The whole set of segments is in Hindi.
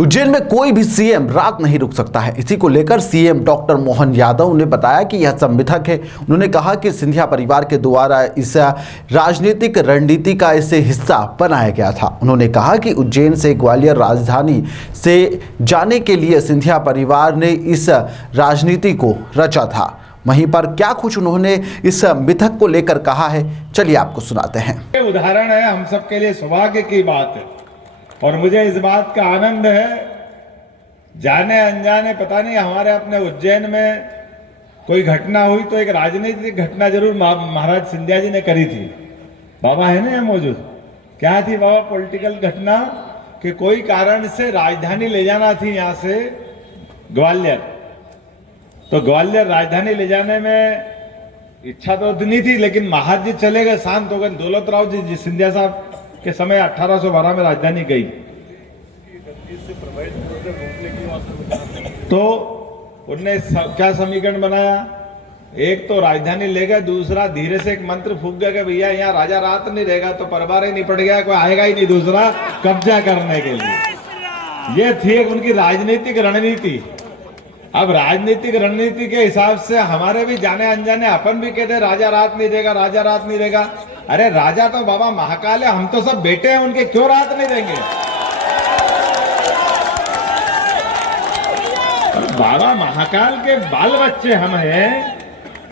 उज्जैन में कोई भी सीएम रात नहीं रुक सकता है। इसी को लेकर सीएम डॉक्टर मोहन यादव ने बताया कि यह संविधान है। उन्होंने कहा कि सिंधिया परिवार के द्वारा इस राजनीतिक रणनीति का इसे हिस्सा बनाया गया था। उन्होंने कहा कि उज्जैन से ग्वालियर राजधानी से जाने के लिए सिंधिया परिवार ने इस राजनीति को रचा था। वहीं पर क्या कुछ उन्होंने इस मिथक को लेकर कहा है, चलिए आपको सुनाते हैं। उदाहरण है, हम सबके लिए सौभाग्य की बात है और मुझे इस बात का आनंद है, जाने अनजाने पता नहीं हमारे अपने उज्जैन में कोई घटना हुई तो एक राजनीतिक घटना जरूर महाराज सिंधिया जी ने करी थी। बाबा है ना मौजूद? क्या थी बाबा पॉलिटिकल घटना? कि कोई कारण से राजधानी ले जाना थी यहाँ से ग्वालियर, तो ग्वालियर राजधानी ले जाने में इच्छा तो नहीं थी, लेकिन महाराज जी चले गए, शांत हो गए। दौलत राव जी सिंधिया साहब के समय 1812 में राजधानी गई तो उनने क्या समीकरण बनाया? एक तो राजधानी ले गए, दूसरा धीरे से एक मंत्र फूंक गया कि भैया यहाँ राजा रात नहीं रहेगा तो परिवार ही निपट गया, कोई आएगा ही नहीं दूसरा कब्जा करने के लिए। ये थी एक उनकी राजनीतिक रणनीति। अब राजनीतिक रणनीति के हिसाब से हमारे भी जाने अनजाने अपन भी कहते हैं राजा रात नहीं देगा, राजा रात नहीं देगा। अरे राजा तो बाबा महाकाल है, हम तो सब बेटे हैं उनके, क्यों रात नहीं देंगे? बाबा महाकाल के बाल बच्चे हम हैं।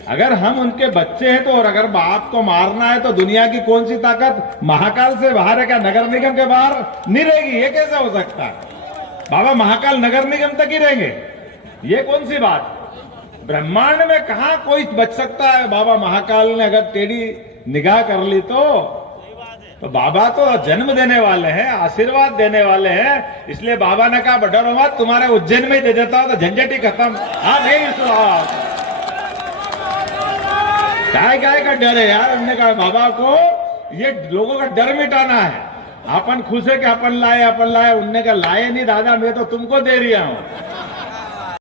अगर हम उनके बच्चे हैं तो, और अगर बाप को मारना है तो दुनिया की कौन सी ताकत महाकाल से बाहर है? क्या नगर निगम के बाहर नहीं रहेगी? ये कैसे हो सकता है? बाबा महाकाल नगर निगम तक ही रहेंगे, ये कौन सी बात? ब्रह्मांड में कहां कोई बच सकता है? बाबा महाकाल ने अगर टेढ़ी निगाह कर ली तो बाबा तो जन्म देने वाले हैं, आशीर्वाद देने वाले हैं। इसलिए बाबा ने कहा डरो मत, तुम्हारे उज्जैन में ही दे देता हूं तो झंझट ही खत्म। हाँ नहीं सुना काय का डर है यार? हमने कहा बाबा को ये लोगों का डर मिटाना है। अपन खुश है कि अपन लाए। उनने कहा लाए नहीं दादा, मैं तो तुमको दे रहा हूं।